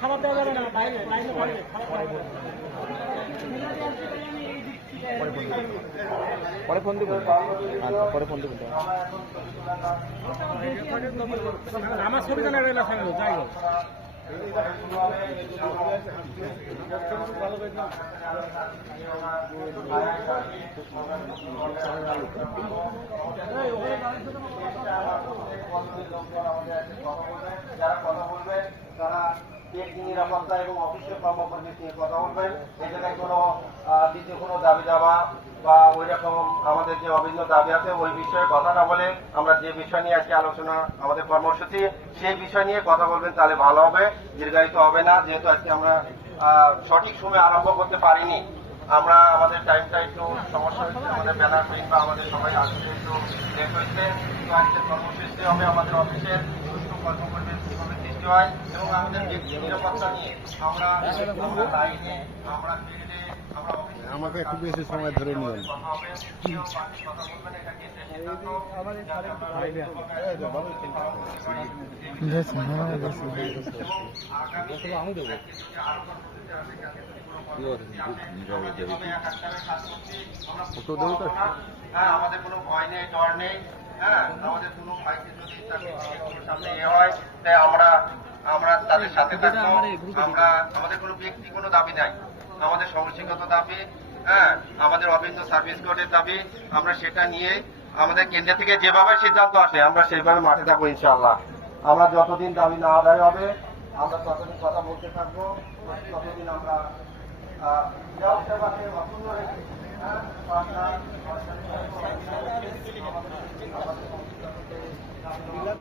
খাবার দেওয়া যাবে না। পরে ফোন দিব আচ্ছা পরে ফোন দিব আমার ছবি কেন রইল, যাই যারা কথা বলবেন তারা নিরাপত্তা এবং অফিসের কর্মকর্মী নিয়ে কথা বলবেন এখানে কোনো দ্বিতীয় কোনো দাবি দাবা বা ওই রকম আমাদের যে অভিন্ন দাবি আছে, ওই বিষয়ে কথা না বলে আমরা যে বিষয় নিয়ে আজকে আলোচনা, আমাদের কর্মসূচি, সেই বিষয় নিয়ে কথা বলবেন তাহলে ভালো হবে, দীর্ঘায়িত হবে না। যেহেতু আজকে আমরা সঠিক সময় আরম্ভ করতে পারিনি, আমরা আমাদের টাইমটা একটু সমস্যা হয়েছে, আমাদের ব্যানার প্রিন্ট বা আমাদের সবাই আসতে একটু লেট হয়েছে। তো আজকে কর্মসূচি হবে আমাদের অফিসের সুস্থ কর্মকর্মীর কীভাবে সৃষ্টি হয় এবং আমাদের নিরাপত্তা নিয়ে আমরা লাইনে আমরা ফিল্ডে আমাকে একটু বেশি সময় ধরে হ্যাঁ আমাদের কোনো ভয় নেই নেই হ্যাঁ আমাদের কোনো যদি হয় তাই আমরা আমরা তাদের সাথে থাকব আমরা আমাদের কোনো ব্যক্তি কোনো দাবি নাই। আমাদের সমষ্টিগত দাবি হ্যাঁ আমাদের অভিন্ন সার্ভিস কোডের দাবি আমরা সেটা নিয়ে আমাদের কেন্দ্র থেকে যেভাবে সিদ্ধান্ত আসে আমরা সেইভাবে মাঠে থাকব ইনশাআল্লাহ আমরা যতদিন দাবি না আদায় হবে আমরা ততদিন কথা বলতে থাকব ততদিন আমরা